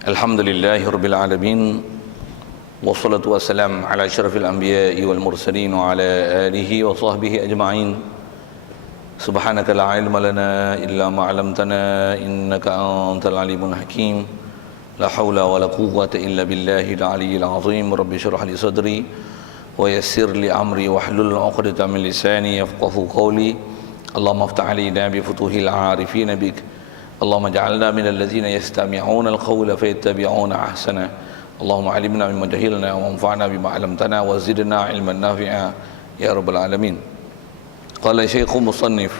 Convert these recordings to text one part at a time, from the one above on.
Alhamdulillahi Rabbil Alamin. Wassalatu wassalam ala asyrafil anbiya'i wal mursalin wa ala alihi wa sahbihi ajma'in. Subhanaka la ilma lana illa ma 'allamtana innaka antal alimul hakim. La haula wa la quwwata illa billahil aliyyil azim. Rabbi shrah li sadri wa yassir li amri wahlul 'uqdatam min lisani yafqahu qawli. Allahumma iftah 'alaina bi futuhil 'arifin bik. اللهم اجعلنا من الذين يستمعون القول فيتبعون احسنه. اللهم علمنا مما جهلنا وانفعنا بما علمتنا وزدنا علما نافعا يا رب العالمين. قال الشيخ مصنف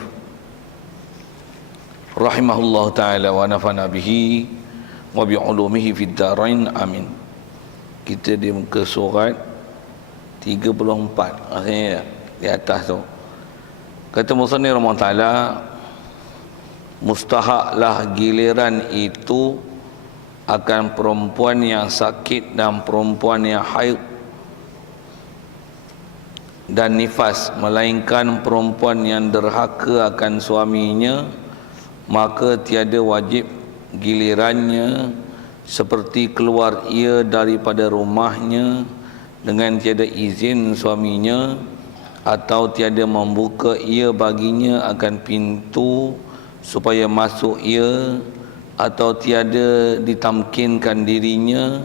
رحمه الله تعالى ونفعنا به وبعلومه في الدارين آمين. Kita di muka surat 34, maksudnya di atas tu. Kata Musannif rahimahullah taala, mustahaklah giliran itu akan perempuan yang sakit dan perempuan yang haid dan nifas, melainkan perempuan yang derhaka akan suaminya, maka tiada wajib gilirannya seperti keluar ia daripada rumahnya dengan tiada izin suaminya, atau tiada membuka ia baginya akan pintu supaya masuk ia, atau tiada ditamkinkan dirinya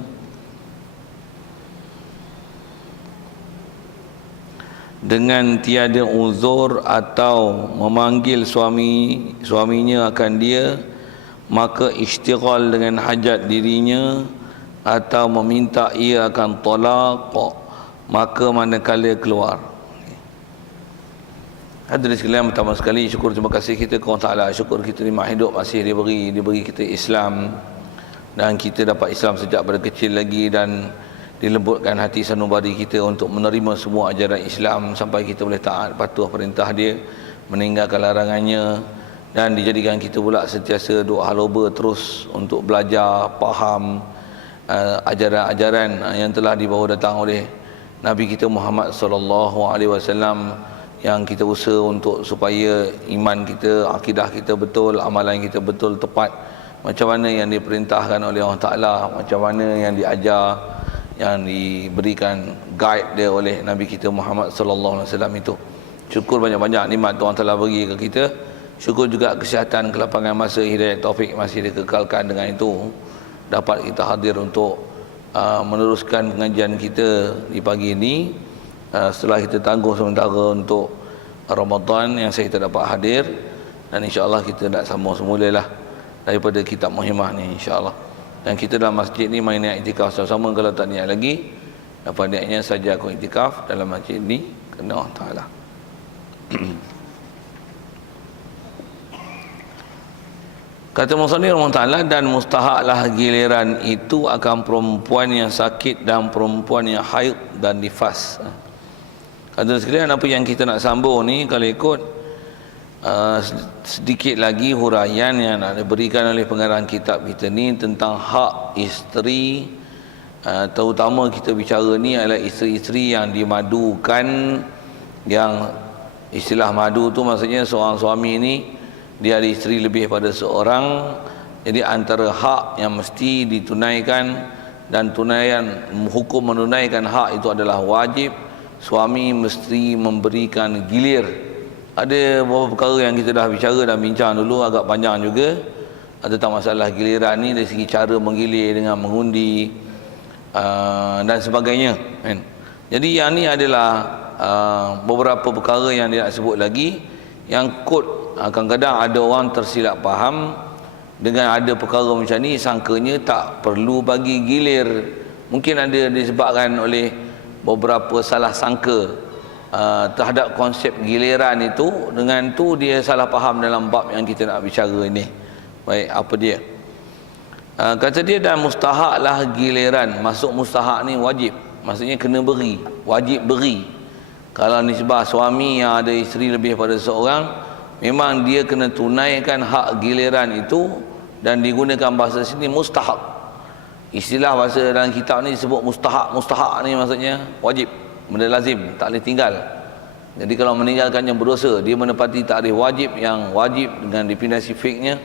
dengan tiada uzur atau memanggil suaminya akan dia, maka istighal dengan hajat dirinya atau meminta ia akan talaq, maka manakala keluar. Hadirin sekalian, pertama sekali syukur terima kasih kita kepada Allah Taala. Syukur kita nikmat hidup masih diberi kita Islam, dan kita dapat Islam sejak pada kecil lagi, dan dilembutkan hati sanubari kita untuk menerima semua ajaran Islam sampai kita boleh taat patuh perintah dia, meninggalkan larangannya, dan dijadikan kita pula sentiasa duk haloba terus untuk belajar faham ajaran-ajaran yang telah dibawa datang oleh Nabi kita Muhammad sallallahu alaihi wasallam, yang kita usaha untuk supaya iman kita, akidah kita betul, amalan kita betul, tepat macam mana yang diperintahkan oleh Allah Ta'ala, macam mana yang diajar, yang diberikan guide dia oleh Nabi kita Muhammad sallallahu alaihi wasallam itu. Syukur banyak-banyak nikmat Tuhan Ta'ala bagi ke kita. Syukur juga kesihatan, kelapangan masa, hidayah, taufik masih dikekalkan. Dengan itu dapat kita hadir untuk meneruskan pengajian kita di pagi ini. Setelah kita tangguh sementara untuk Ramadan yang saya tak dapat hadir, dan insya-Allah kita nak sambung semula lah daripada kitab Muhimmah ni, insya-Allah. Dan kita dalam masjid ni main niat iktikaf sama-sama. Kalau tak niat lagi, apa niatnya saja aku iktikaf dalam masjid ni kerana Allah Taala. Kata Musannif rahimahullah taala, dan mustahaklah giliran itu akan perempuan yang sakit dan perempuan yang haid dan nifas. Hadirin sekalian, apa yang kita nak sambung ni, kalau ikut sedikit lagi huraian yang nak diberikan oleh pengarang kitab kita ni tentang hak isteri, terutama kita bicara ni adalah isteri-isteri yang dimadukan. Yang istilah madu tu maksudnya seorang suami ni dia ada isteri lebih pada seorang. Jadi antara hak yang mesti ditunaikan, dan hukum menunaikan hak itu adalah wajib. Suami mesti memberikan gilir. Ada beberapa perkara yang kita dah bicara dan bincang dulu, agak panjang juga tentang masalah giliran ni dari segi cara menggilir dengan mengundi dan sebagainya, kan? Jadi yang ni adalah beberapa perkara yang dia nak sebut lagi, yang kadang-kadang ada orang tersilap faham dengan ada perkara macam ni, sangkanya tak perlu bagi gilir. Mungkin ada disebabkan oleh beberapa salah sangka terhadap konsep giliran itu. Dengan tu dia salah faham dalam bab yang kita nak bicara ini. Baik, apa dia? Kata dia, dan mustahaklah giliran. Masuk mustahak ni wajib, maksudnya kena beri, wajib beri. Kalau nisbah suami yang ada isteri lebih pada seorang, memang dia kena tunaikan hak giliran itu, dan digunakan bahasa sini mustahak. Istilah bahasa dalam kitab ni disebut mustahak. Mustahak ni maksudnya wajib, benda lazim, tak boleh tinggal. Jadi kalau meninggalkannya berdosa. Dia menepati takrif wajib, yang wajib dengan definisi fiknya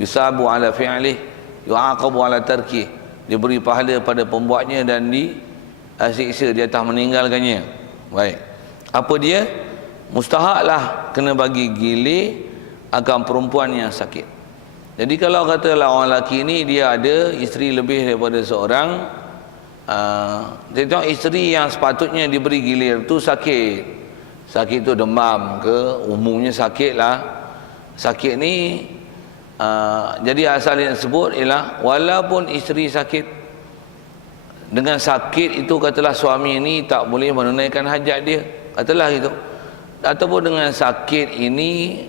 yusabu ala fi'lih yu'aqabu ala tarkih. diberi pahala pada pembuatnya dan disiksa di atas meninggalkannya. Baik. Apa dia? Mustahaklah kena bagi gilir akan perempuan yang sakit. Jadi kalau katalah orang lelaki ni dia ada isteri lebih daripada seorang, dia tengok isteri yang sepatutnya diberi gilir tu sakit. Sakit tu demam ke, umumnya sakit lah. Sakit ni jadi asal yang sebut ialah walaupun isteri sakit, dengan sakit itu katalah suami ini tak boleh menunaikan hajat dia, katalah gitu. Ataupun dengan sakit ini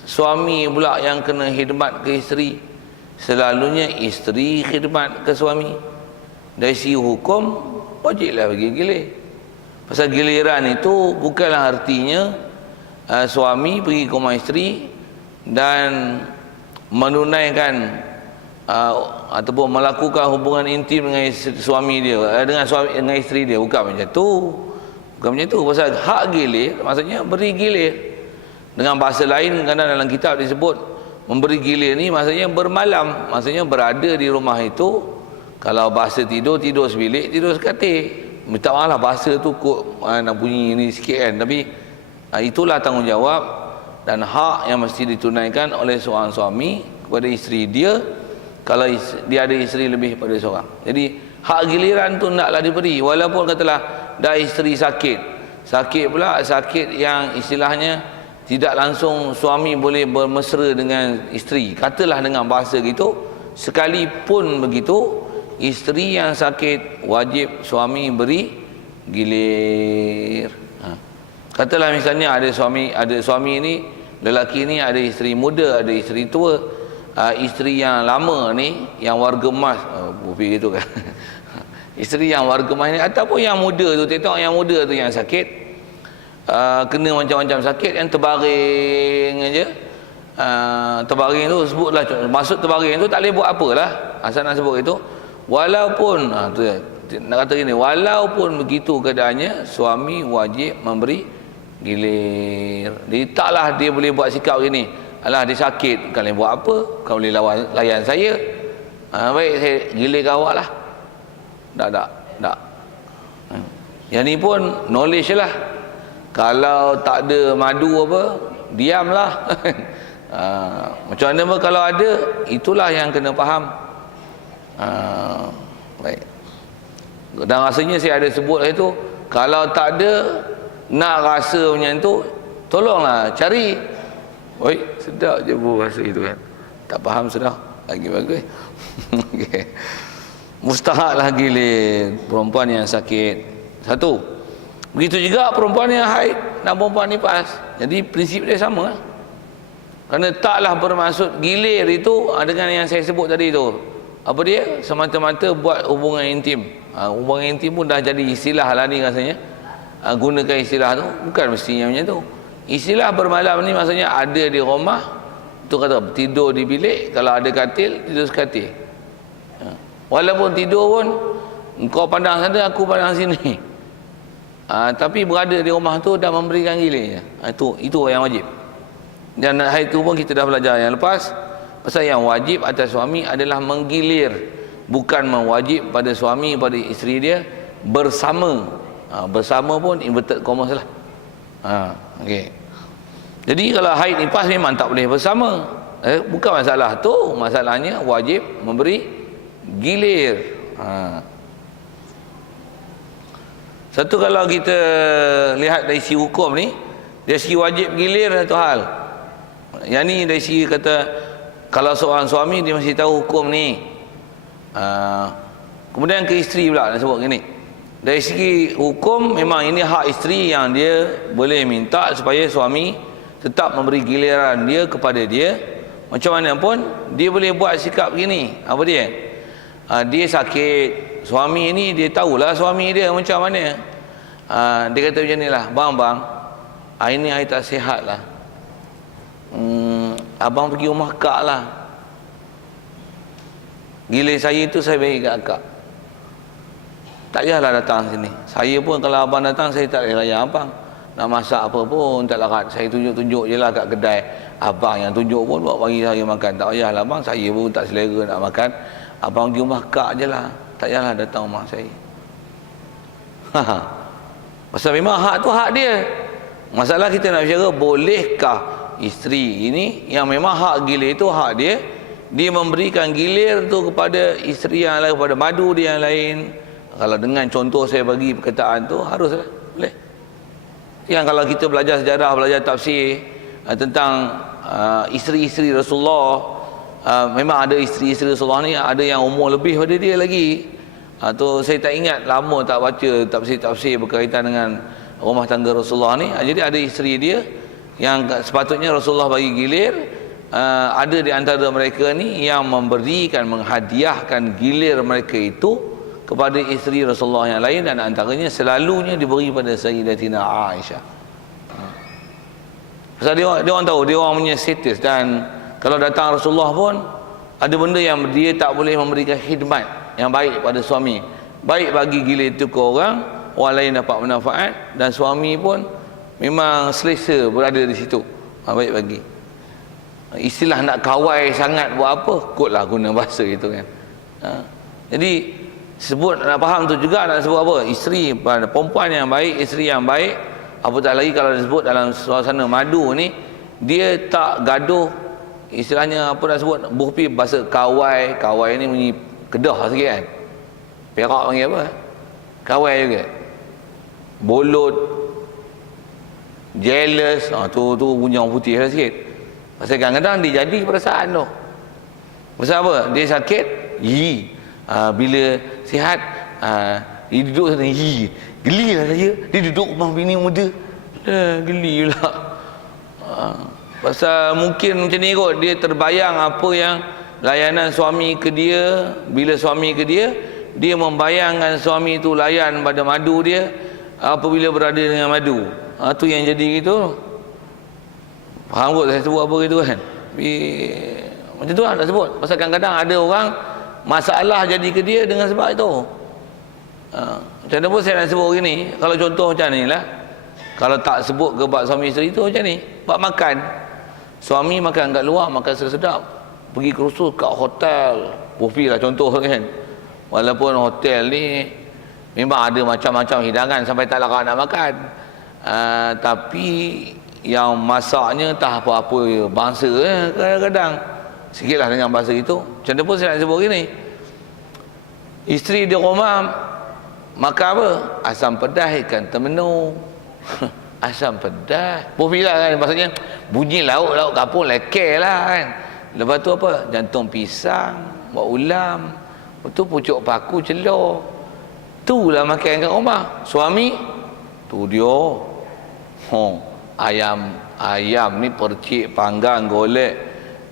suami pula yang kena khidmat ke isteri, selalunya isteri khidmat ke suami. Dari segi hukum wajiblah bagi gilir. Pasal giliran itu bukanlah artinya suami pergi ke rumah isteri dan menunaikan ataupun melakukan hubungan intim dengan suami dia, dengan isteri dia. Bukan macam tu. Bukan macam tu. Pasal hak gilir maksudnya beri gilir. Dengan bahasa lain kadang dalam kitab disebut memberi gilir ni maksudnya bermalam, maksudnya berada di rumah itu. Kalau bahasa tidur, tidur sebilik, tidur sekatil. Minta maaf lah bahasa tu kok nak bunyi ni sikit kan, tapi itulah tanggungjawab dan hak yang mesti ditunaikan oleh seorang suami kepada isteri dia kalau dia ada isteri lebih daripada seorang. Jadi hak giliran tu naklah diberi, walaupun katalah dah isteri sakit pula, sakit yang istilahnya tidak langsung suami boleh bermesra dengan isteri, katalah dengan bahasa gitu. Sekalipun begitu, isteri yang sakit wajib suami beri gilir. Katalah misalnya ada suami ni, lelaki ni ada isteri muda, ada isteri tua. Isteri yang lama ni, yang warga emas, bukti gitu kan. Isteri yang warga emas ni ataupun yang muda tu, tengok yang muda tu yang sakit, kena macam-macam sakit yang terbaring aja. Terbaring tu sebutlah, maksud terbaring tu tak boleh buat apalah, asal nak sebut itu. Walaupun nak kata gini, walaupun begitu keadaannya, suami wajib memberi gilir. Dia taklah dia boleh buat sikap gini, alah dia sakit, bukan boleh buat apa, kau boleh layan saya, baik saya gilir awak lah. Tak. Yang ni pun knowledge lah. Kalau tak ada madu apa, diamlah. Macam mana pun kalau ada, itulah yang kena faham. Baik. Dan rasanya saya ada sebut itu, kalau tak ada nak rasa macam tu, tolonglah cari. Oi, sedap je bahasa itu kan. Tak faham sudah. Lagi bagus. Okey. Mustahaklah gilir perempuan yang sakit. Satu. Begitu juga perempuan yang haid dan perempuan nifas. Jadi prinsip dia sama. Kerana taklah bermaksud gilir itu dengan yang saya sebut tadi tu. Apa dia? Semata-mata buat hubungan intim. Hubungan intim pun dah jadi istilah lah ni rasanya. Gunakan istilah tu, bukan mestinya macam tu. Istilah bermalam ni maksudnya ada di rumah, tu kata tidur di bilik, kalau ada katil, tidur sekatil. Walaupun tidur pun engkau pandang sana, aku pandang sini. Tapi berada di rumah tu dah memberikan gilirnya. Itu yang wajib. Dan hari itu pun kita dah belajar yang lepas, pasal yang wajib atas suami adalah menggilir, bukan mewajib pada suami pada isteri dia bersama. Bersama pun inverted commas lah. Okey. Jadi kalau haid nifas memang tak boleh bersama. Bukan masalah tu, masalahnya wajib memberi gilir. Satu, kalau kita lihat dari segi hukum ni, dari segi wajib gilir satu hal. Yang ni dari segi kata, kalau seorang suami dia mesti tahu hukum ni. Kemudian ke isteri pula nak sebut gini. Dari segi hukum memang ini hak isteri yang dia boleh minta supaya suami tetap memberi giliran dia kepada dia. Macam mana pun dia boleh buat sikap gini. Apa dia? Dia sakit, suami ni dia tahulah suami dia macam mana. Dia kata macam ni lah, bang, hari ni hari tak sihat lah, abang pergi rumah kak lah, gilir saya tu saya bagi kat kak, tak payahlah datang sini. Saya pun kalau abang datang saya tak boleh layan abang. Nak masak apa pun tak larat, saya tunjuk-tunjuk je lah kat kedai. Abang yang tunjuk pun buat bagi saya makan. Tak payahlah abang, saya pun tak selera nak makan. Abang pergi rumah kak je lah. tak payahlah datang rumah saya. Pasal memang hak tu hak dia. Masalah kita nak bicara, bolehkah isteri ini yang memang hak gilir itu hak dia, dia memberikan gilir tu kepada isteri yang lain, kepada madu dia yang lain. Kalau dengan contoh saya bagi perkataan tu, haruslah boleh. Yang kalau kita belajar sejarah, belajar tafsir tentang isteri-isteri Rasulullah, memang ada isteri-isteri Rasulullah ni ada yang umur lebih pada dia lagi. Tu saya tak ingat, lama tak baca tafsir-tafsir berkaitan dengan rumah tangga Rasulullah ni. Jadi ada isteri dia yang sepatutnya Rasulullah bagi gilir, ada di antara mereka ni yang memberikan, menghadiahkan gilir mereka itu kepada isteri Rasulullah yang lain, dan antaranya selalunya diberi pada Sayyidatina Aisyah. Pasal dia orang tahu dia orang punya status, dan kalau datang Rasulullah pun ada benda yang dia tak boleh memberikan khidmat yang baik pada suami, baik bagi gilir itu ke orang lain dapat manfaat, dan suami pun memang selesa berada di situ, baik bagi. Istilah nak kawai sangat buat apa, kotlah guna bahasa itu kan. Jadi sebut, nak faham tu juga nak sebut apa, isteri, perempuan yang baik, isteri yang baik. Apatah lagi kalau disebut dalam suasana madu ni, dia tak gaduh, istilahnya apa nak sebut, bupi bahasa kawai. Kawai ni bunyi kedah sikit kan. Perak panggil apa, kawai juga. Bolut, jealous, tu bunyi orang putih lah sikit. Pasal kadang-kadang dia jadi perasaan tu. Pasal apa? Dia sakit, bila sihat, dia duduk sana, geli lah saya, dia duduk rumah bini muda, geli pula. Pasal mungkin macam ni kot, dia terbayang apa yang layanan suami ke dia, bila suami ke dia, dia membayangkan suami tu layan pada madu dia apabila berada dengan madu. Tu yang jadi gitu. Faham kot saya sebut apa gitu kan? Macam tu lah nak sebut. Pasal kadang-kadang ada orang masalah jadi ke dia dengan sebab itu. Macam mana pun saya nak sebut gini, kalau contoh macam ni lah, kalau tak sebut ke bab suami isteri tu macam ni, bab makan, suami makan kat luar, makan sedap, pergi kursus kat hotel, buffet lah contoh kan. Walaupun hotel ni memang ada macam-macam hidangan sampai tak larat nak makan, tapi yang masaknya tak apa-apa bangsa kadang-kadang sikit lah dengan bahasa itu. Macam mana pun saya nak sebut gini, isteri di rumah makan apa? Asam pedas ikan temenu. Asam pedas buffet lah kan, maksudnya bunyi lauk kapur lekeh lah kan. Lepas tu apa? Jantung pisang, buat ulam, betul pucuk paku celor. Itulah makan kat rumah. Suami tu dia ayam ni percik, panggang, golek.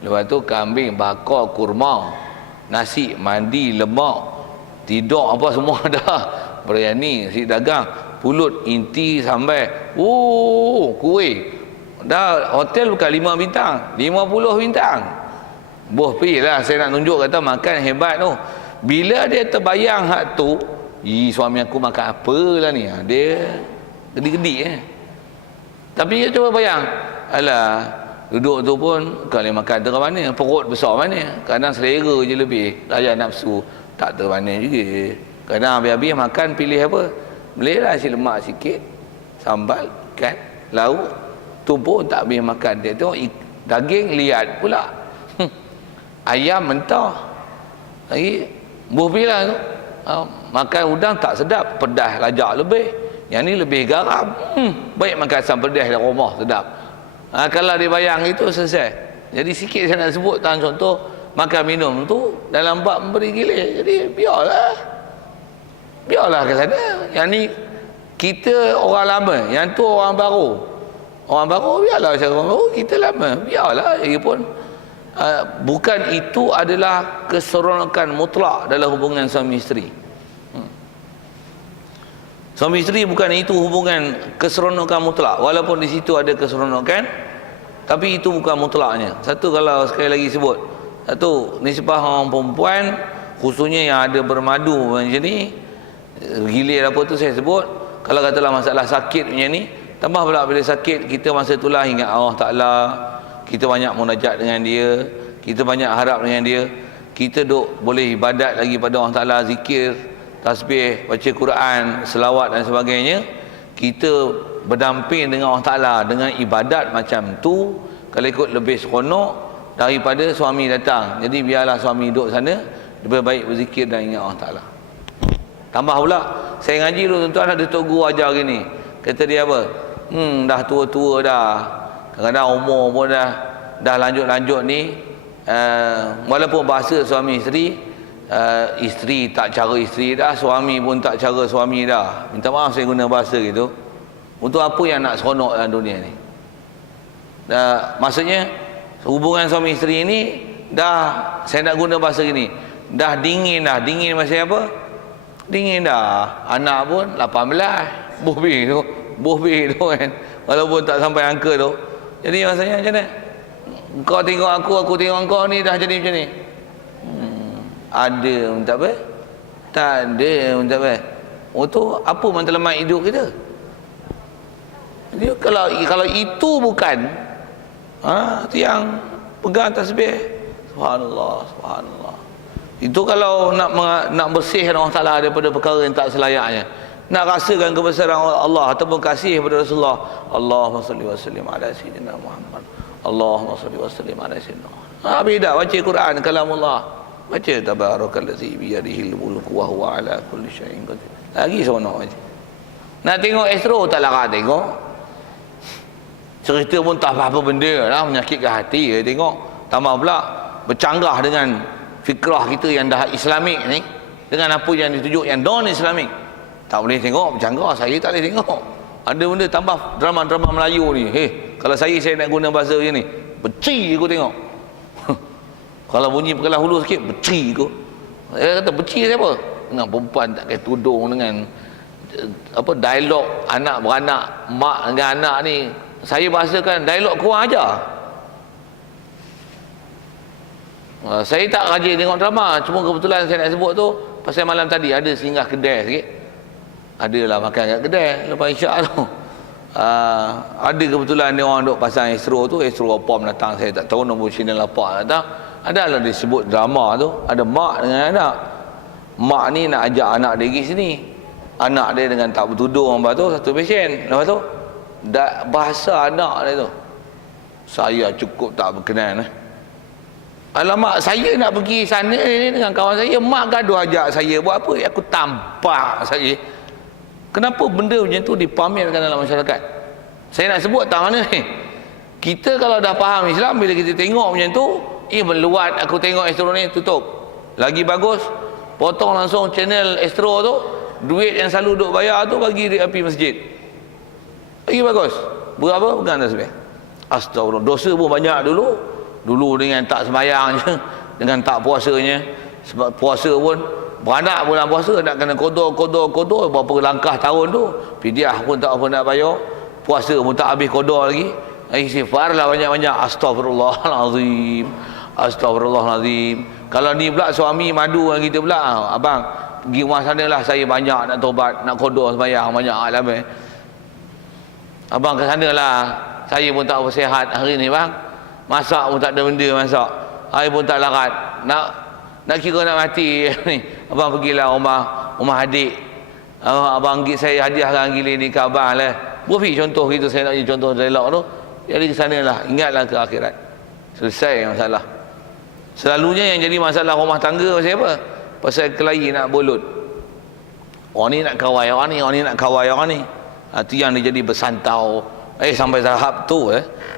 Lepas tu kambing bakar, kurma, nasi mandi, lemak, tidur apa semua dah. Biryani, nasi dagang, pulut, inti, sambal, kuih. Dah hotel bukan 5 bintang, 50 bintang. Boh pi lah saya nak tunjuk kata makan hebat tu. Bila dia terbayang hak tu, suami aku makan apa lah ni, dia gedi-gedi Tapi dia cuba bayang, alah duduk tu pun kalau makan terus mana, perut besar mana, kadang selera je lebih, layan nafsu tak tahu mana juga. Kadang habis-habis makan pilih apa, boleh lah nasi lemak sikit, sambal, ikan, lauk, tu pun tak habis makan. Dia tengok daging liat pula, ayam mentah lagi, buah lah tu. Makan udang tak sedap, pedas lajak lebih, yang ni lebih garam. Baik makan asam pedas di rumah sedap. Kalau dia bayang itu selesai. Jadi sikit saya nak sebut tentang contoh makan minum tu dalam bab memberi gilir. Jadi biarlah ke sana. Yang ni kita orang lama, yang tu orang baru. Orang baru biarlah cara orang baru, kita lama biarlah. Lagipun bukan itu adalah keseronokan mutlak dalam hubungan suami isteri. Suami isteri bukan itu hubungan keseronokan mutlak, walaupun di situ ada keseronokan, tapi itu bukan mutlaknya. Satu, kalau sekali lagi sebut, satu, nisbah orang perempuan khususnya yang ada bermadu macam ni, gilir apa tu saya sebut. Kalau katalah masalah sakit punya ni, tambah pula bila sakit kita masa itulah ingat Allah Ta'ala, kita banyak munajat dengan dia, kita banyak harap dengan dia, kita duk boleh ibadat lagi pada Allah Ta'ala, zikir, tasbih, baca Quran, selawat dan sebagainya, kita berdamping dengan Allah Ta'ala dengan ibadat macam tu, kalau ikut lebih seronok daripada suami datang. Jadi biarlah suami duduk sana, lebih baik berzikir dan ingat Allah Ta'ala. Tambah pula, saya ngaji dulu tuan-tuan, ada tok guru ajar gini, kata dia apa, dah tua-tua dah, kadang-kadang umur pun dah lanjut-lanjut ni, walaupun bahasa suami isteri, isteri tak cara isteri dah, suami pun tak cara suami dah. Minta maaf saya guna bahasa gitu. Untuk apa yang nak seronok dalam dunia ni? Maksudnya hubungan suami isteri ni dah, saya nak guna bahasa gini, dah dingin dah. Dingin macam apa? Dingin dah. Anak pun 18, bohbih tu kan, walaupun tak sampai angka tu. Jadi maksudnya macam mana? Kau tengok aku tengok kau ni dah jadi macam ni. Ada pun tak apa, tak ada pun tak apa. Tu apa matlamat hidup kita? Jadi kalau itu bukan tu yang pegang tasbih, subhanallah, subhanallah. Itu kalau nak bersihkan Allah Ta'ala daripada perkara yang tak selayaknya, nak rasakan kebesaran Allah ataupun kasih kepada Rasulullah, Allahumma salli wa sallim ala sayyidina Muhammad, Allahumma salli wa sallim ala sayyidina Muhammad. Beda baca Quran, kalamullah, baca tabarakallazi biyadihil mulku wa huwa ala kulli syai'in qadir. Lagi seronok baca. Nak tengok astro tak larat tengok. Cerita pun tak apa-apa benda lah, menyakitkan hati tengok. Tambah pula bercanggah dengan fikrah kita yang dah Islamik ni, dengan apa yang ditunjuk yang non-Islamik. Tak boleh tengok, bercanggah. Saya tak boleh tengok. Ada benda tambah drama-drama Melayu ni. Kalau saya nak guna bahasa macam ni, beci aku tengok. Kalau bunyi perkelah hulu sikit, beci aku. Saya kata beci siapa? Dengan perempuan tak kaya tudung, dengan dialog anak beranak, mak dengan anak ni. Saya bahasakan dialog kurang ajar. Saya tak rajin tengok drama, cuma kebetulan saya nak sebut tu pasal malam tadi ada singgah kedai sikit. Adalah makan kat kedai lepas isyak tu. Ada kebetulan dia orang duk pasang Astro tu, Astro Pom datang, saya tak tahu nombor channel apa datang. Adalah disebut drama tu, ada mak dengan anak. Mak ni nak ajak anak dia pergi sini. Anak dia dengan tak bertudung, lepas tu satu pesen. Lepas tu bahasa anak dia tu, saya cukup tak berkenan. Alamak, saya nak pergi sana ni dengan kawan saya, mak gaduh ajak saya buat apa? Aku tampak saya. Kenapa benda macam tu dipamerkan dalam masyarakat? Saya nak sebut tak mana ni? Kita kalau dah faham Islam, bila kita tengok macam tu, meluat, aku tengok Astro ni, tutup. Lagi bagus, potong langsung channel Astro tu, duit yang selalu duk bayar tu bagi di api masjid. Lagi bagus. Berapa? Bukan tasbih. Astagfirullah. Dosa pun banyak dulu. Dulu dengan tak sembahyang je, dengan tak puasanya. Sebab puasa pun, beranak bulan puasa nak kena kodor, berapa langkah tahun tu, fidyah pun tak apa nak bayar, puasa pun tak habis kodor lagi. Istighfar lah banyak-banyak. Astagfirullahalazim, astagfirullahalazim. Kalau ni pula suami madu dengan kita pula, abang pergi rumah sana lah, saya banyak nak tobat, nak kodor sembahyang banyak lah. Abang ke sana lah, saya pun tak bersihat hari ni bang, masak pun tak ada benda masak, air pun tak larat, nak kira nak mati ni. Abang pergilah rumah adik, abang saya hadiahkan gila ni ke abang lah. Berfi contoh gitu, saya nak contoh dialog tu. Jadi ke sana lah, ingatlah ke akhirat. Selesai masalah. Selalunya yang jadi masalah rumah tangga pasal apa? Pasal kelahi nak bolut. Orang ni nak kawai orang ni nak kawai orang ni. Itu yang dia jadi bersantau. Sampai tahap tu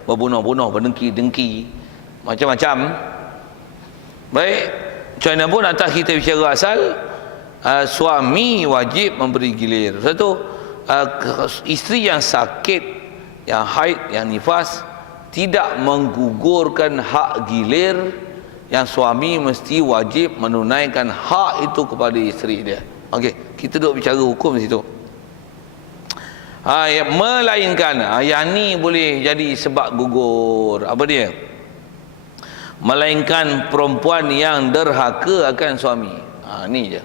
berbunuh-bunuh, berdengki-dengki, macam-macam. Baik, macam mana pun atas kita bicara asal, suami wajib memberi gilir. Satu, isteri yang sakit, yang haid, yang nifas, tidak menggugurkan hak gilir. Yang suami mesti wajib menunaikan hak itu kepada isteri dia. Okey, kita duk bicara hukum di situ. Melainkan yang ni boleh jadi sebab gugur. Apa dia? Melainkan perempuan yang derhaka akan suami. Ni je.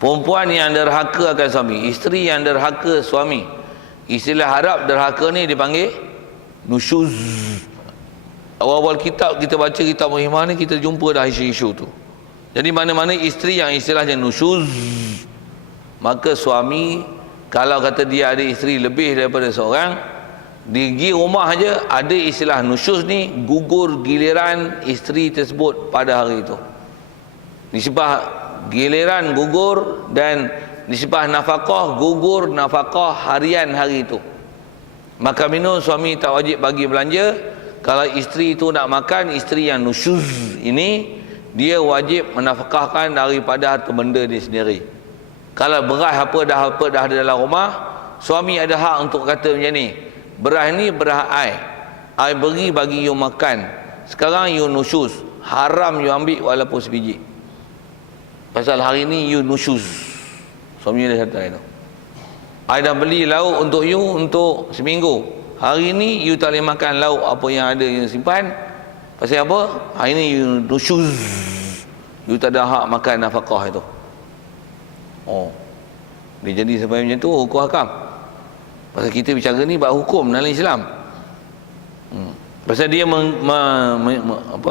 Perempuan yang derhaka akan suami, isteri yang derhaka suami. Istilah Arab derhaka ni dipanggil nusyuz. awal-awal kitab kita baca kitab Muhimah ni, kita jumpa dah isu-isu tu. Jadi mana-mana isteri yang istilahnya nusyuz, maka suami kalau kata dia ada isteri lebih daripada seorang, di rumah aja ada istilah nusyuz ni, gugur giliran isteri tersebut pada hari itu. Nisbah giliran gugur dan nisbah nafkah gugur nafkah harian hari itu. Makan minum suami tak wajib bagi belanja. Kalau isteri itu nak makan, isteri yang nusyuz ini, dia wajib menafkahkan daripada harta benda dia sendiri. Kalau beras apa dah ada dalam rumah, suami ada hak untuk kata macam ni, beras ni beras I bagi you makan, sekarang you nusyuz, haram you ambil walaupun sebiji, pasal hari ni you nusyuz. Suami dia kata itu, I dah beli lauk untuk you untuk seminggu, hari ni you tak boleh makan lauk apa yang ada you simpan. Pasal apa? Hari ni you nusyuz, you tak ada hak makan nafkah itu. Oh, dia jadi sampai macam tu hukum hakam. Pasal kita bicara ni bab hukum dalam Islam. Pasal dia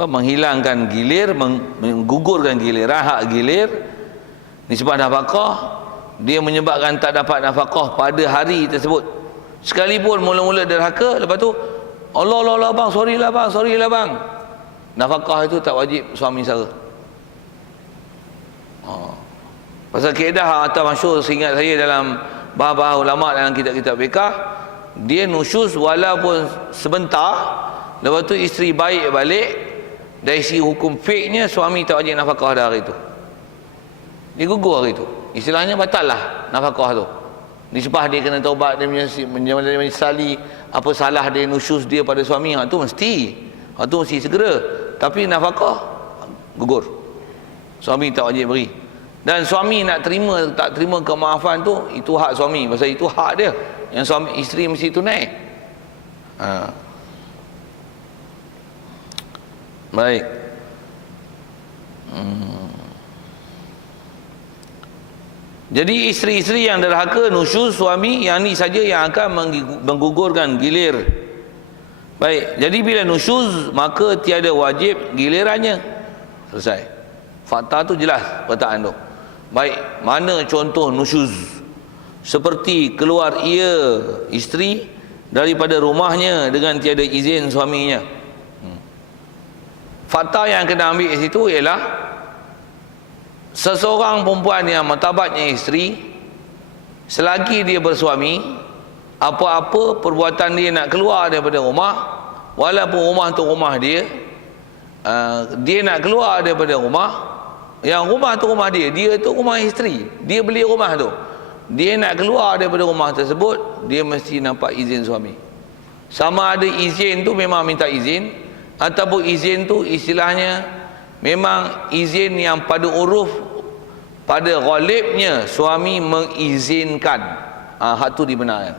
menghilangkan gilir, menggugurkan giliran, hak gilir nisbah nafkah, dia menyebabkan tak dapat nafkah pada hari tersebut. Sekalipun mula-mula derhaka, lepas tu Allah bang, sorry lah bang, nafkah itu tak wajib suami sara. Pasal kaedah atau masyhur seingat saya dalam bahas-bahas ulama dalam kitab-kitab fiqh, dia nusyuz walaupun sebentar, lepas tu isteri baik balik, dari segi hukum fiqhnya suami tak wajib nafkah dah hari itu. Dia gugur hari itu, istilahnya batal lah nafkah tu. Nisbah dia kena taubat, dia menyesali apa salah dia nusyuz dia pada suami, hak tu mesti segera. Tapi nafkah gugur, suami tak wajib beri. Dan suami nak terima tak terima kemaafan tu, itu hak suami, pasal itu hak dia. Yang suami isteri mesti tunai. Baik. Jadi isteri-isteri yang derhaka nusyuz suami, yang ni saja yang akan menggugurkan gilir. Baik, jadi bila nusyuz maka tiada wajib gilirannya. Selesai. Fakta tu jelas perkataan tu. Baik, mana contoh nusyuz? Seperti keluar ia isteri daripada rumahnya dengan tiada izin suaminya. Fakta yang kena ambil di situ ialah seseorang perempuan yang martabatnya isteri, selagi dia bersuami, apa-apa perbuatan dia nak keluar daripada rumah, walaupun rumah tu rumah dia, dia nak keluar daripada rumah, yang rumah tu rumah dia tu rumah isteri, dia beli rumah tu, dia nak keluar daripada rumah tersebut, dia mesti nampak izin suami. Sama ada izin tu memang minta izin, ataupun izin tu istilahnya memang izin yang pada uruf, pada ghalibnya suami mengizinkan. Hak tu dibenarkan.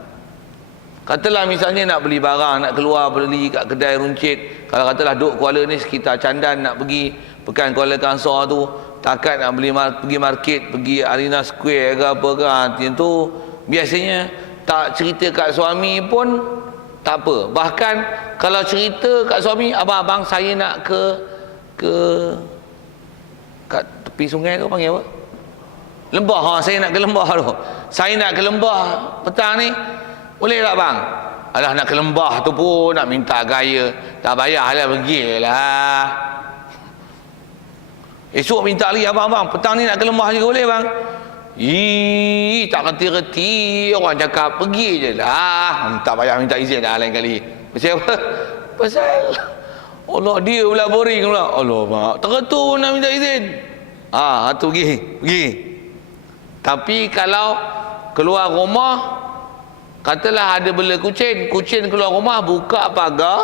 Katalah misalnya nak beli barang, nak keluar beli kat kedai runcit, kalau katalah duk Kuala ni sekitar Candan, nak pergi Pekan Kuala Kangsar tu, takat nak beli pergi market, pergi Arena Square ke apa ke, yang tu biasanya tak cerita kat suami pun tak apa. Bahkan kalau cerita kat suami, abang saya nak ke kat tepi sungai tu panggil apa? Lembah. Saya nak ke lembah tu. Saya nak ke lembah petang ni. Boleh tak bang? Alah, nak ke lembah tu pun nak minta gaya. Tak payahlah, pergilah. Esok minta lagi, abang petang ni nak ke lembah juga boleh bang? Tak reti-reti orang cakap, pergi je lah. Tak payah minta izin dah lain kali. Pasal apa? Pasal Allah, dia pula boring pula. Allah mak, terketu nak minta izin. Tu pergi. Tapi kalau keluar rumah, katalah ada bela kucing keluar rumah, buka pagar,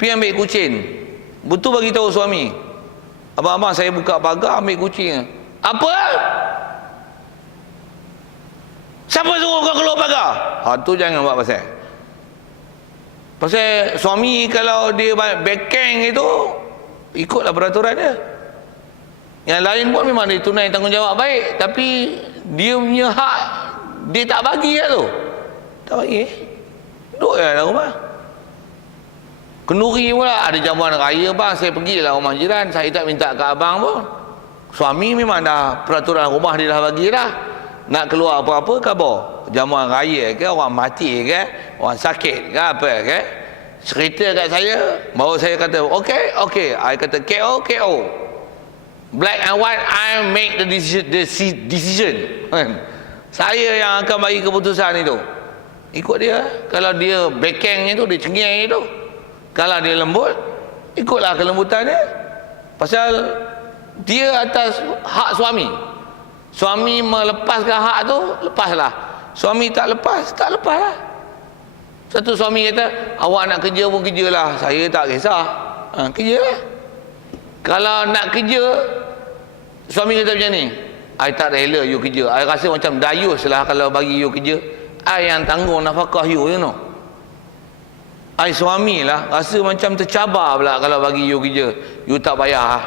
pergi ambil kucing. Betul bagi tahu suami, abang saya buka pagar ambil kucing. Apa? Siapa suruh kau keluar pagar? Tu jangan buat pasal suami kalau dia backhand itu ikutlah peraturan dia. Yang lain pun memang dia tunai tanggungjawab baik, tapi dia punya hak dia tak bagi lah tu. Tak bagi. Duduk je dalam rumah. Kenduri pula, ada jamuan raya bang, saya pergilah rumah jiran, saya tak minta ke abang pun. Suami memang dah peraturan rumah dia dah bagi dah. Nak keluar apa-apa khabar. Jamuan raya ke, orang mati ke, orang sakit ke apa ke. Cerita kat saya, baru saya kata okey. I kata KO. Black and white, I make the decision. Saya yang akan bagi keputusan itu. Ikut dia. Kalau dia backhand tu, dia cengeng itu. Kalau dia lembut, ikutlah kelembutan dia. Pasal dia atas hak suami. Suami melepaskan hak tu, lepaslah. Suami tak lepas, tak lepaslah. Satu suami kata, awak nak kerja pun kerjalah, saya tak kisah. Kerjalah. Kalau nak kerja, suami kata macam ni, I tak rela you kerja. I rasa macam dayus lah kalau bagi you kerja. I yang tanggung nafkah you know. I suami lah, rasa macam tercabar pula kalau bagi you kerja. You tak payah.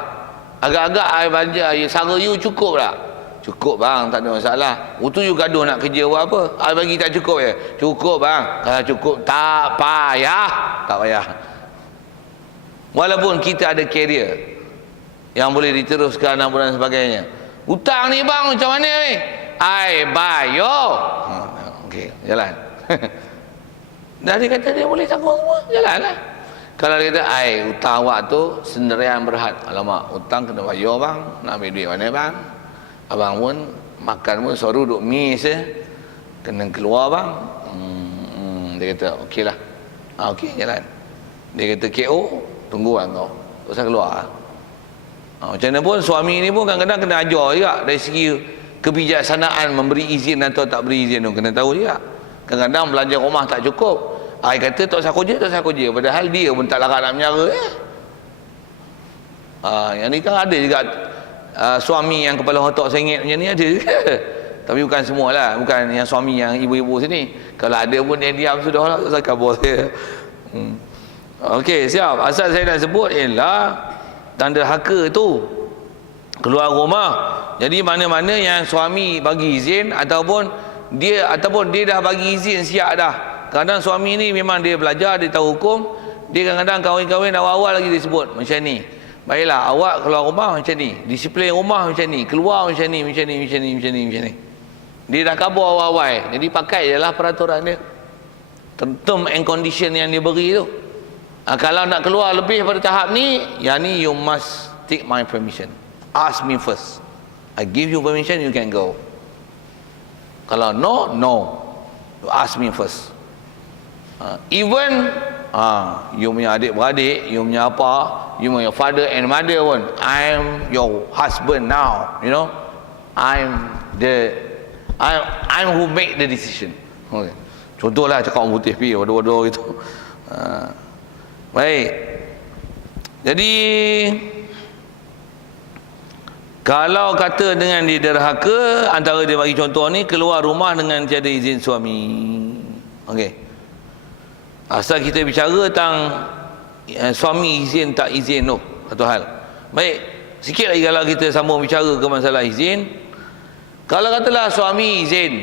Agak-agak I baca, sara you cukup tak? Cukup bang, tak ada masalah. Waktu you gaduh nak kerja buat apa? I bagi tak cukup ya? Cukup bang. Kalau cukup, tak payah. Tak payah. Walaupun kita ada karier yang boleh diteruskan dan sebagainya. Hutang ni bang macam mana ni? I bayar. Okey, jalan. Dah dia kata dia boleh tanggung semua, jalanlah. Kalau dia kata, hutang awak tu sendirian berhad. Alamak, hutang kena bayar bang. Nak ambil duit mana bang? Abang pun makan pun suruh duduk mis kena keluar bang. Dia kata okey lah. Okey, jalan. Dia kata KO, tunggu bang kau. Tak usah keluar. Macam mana pun suami ni pun kadang-kadang kena ajar juga dari segi kebijaksanaan memberi izin atau tak beri izin tu kena tahu juga. Kadang-kadang belanja rumah tak cukup. I kata tak usah kerja. Padahal dia pun tak larat nak menyara yang ni kan ada juga suami yang kepala otak sengit macam ni ada juga. Tapi bukan semualah, bukan yang suami yang ibu-ibu sini. Kalau ada pun dia diam sudah lah, tak usah khabar saya. Okey, siap. Asal saya nak sebut ialah tanda haka tu keluar rumah. Jadi mana-mana yang suami bagi izin ataupun dia dah bagi izin siap dah. Kadang suami ni memang dia belajar, dia tahu hukum. Dia kadang-kadang kahwin-kahwin awal-awal lagi dia sebut macam ni. Baiklah, awak keluar rumah macam ni, disiplin rumah macam ni, keluar macam ni. Dia dah khabar awal-awal. Jadi pakai je lah peraturan dia, term and condition yang dia beri tu. Kalau nak keluar lebih pada tahap ni, yang ni you must take my permission. Ask me first. I give you permission, you can go. Kalau no. You ask me first. Even you punya adik-beradik, you punya apa, you punya father and mother pun, I'm your husband now, you know. I'm who make the decision. Okay. Contohlah cakap orang putih pi bodoh-bodoh gitu. Baik. Jadi kalau kata dengan dia derhaka, antara dia bagi contoh ni, keluar rumah dengan tiada izin suami. Okey. Asal kita bicara tentang suami izin tak izin tu, satu hal. Baik, sikit lagi kalau kita sambung bicara ke masalah izin. Kalau katalah suami izin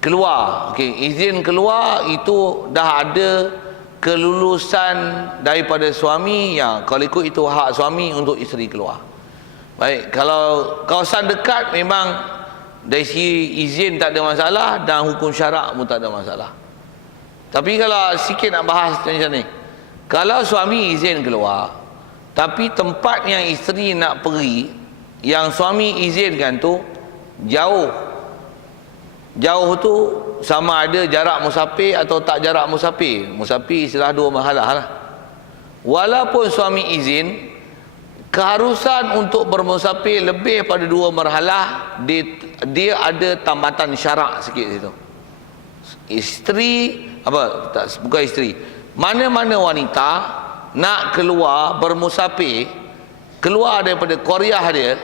keluar, okey, izin keluar itu dah ada kelulusan daripada suami, yang kalau ikut itu hak suami untuk isteri keluar. Baik, kalau kawasan dekat memang dari segi izin tak ada masalah dan hukum syarak pun tak ada masalah. Tapi kalau sikit nak bahas macam ni, kalau suami izin keluar tapi tempat yang isteri nak pergi yang suami izinkan tu jauh tu sama ada jarak musafir atau tak jarak musafir. Musafir istilah 2 marhalah lah. Walaupun suami izin, keharusan untuk bermusafir lebih pada 2 marhalah, dia ada tambatan syarak sikit situ. Isteri bukan isteri, mana-mana wanita nak keluar bermusafir, keluar daripada qaryah dia,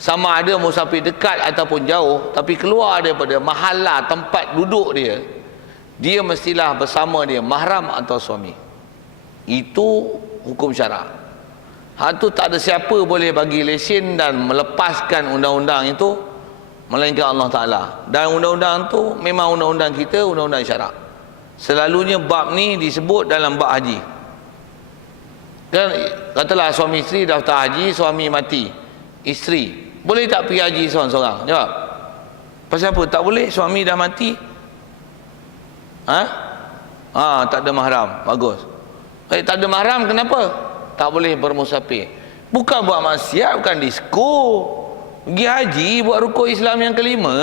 sama ada musafir dekat ataupun jauh, tapi keluar daripada mahallah tempat duduk dia mestilah bersama dia mahram atau suami. Itu hukum syarak. Hal tu tak ada siapa boleh bagi lesen dan melepaskan undang-undang itu melainkan Allah Ta'ala. Dan undang-undang tu memang undang-undang kita, undang-undang syarak. Selalunya bab ni disebut dalam bab haji. Kan katalah suami isteri daftar haji, suami mati, isteri boleh tak pergi haji seorang-seorang? Jawab. Pasal apa? Tak boleh, suami dah mati. Tak ada mahram. Bagus. Tak ada mahram kenapa? Tak boleh bermusafir. Bukan buat maksiat, bukan disko. Pergi haji buat rukun Islam yang kelima.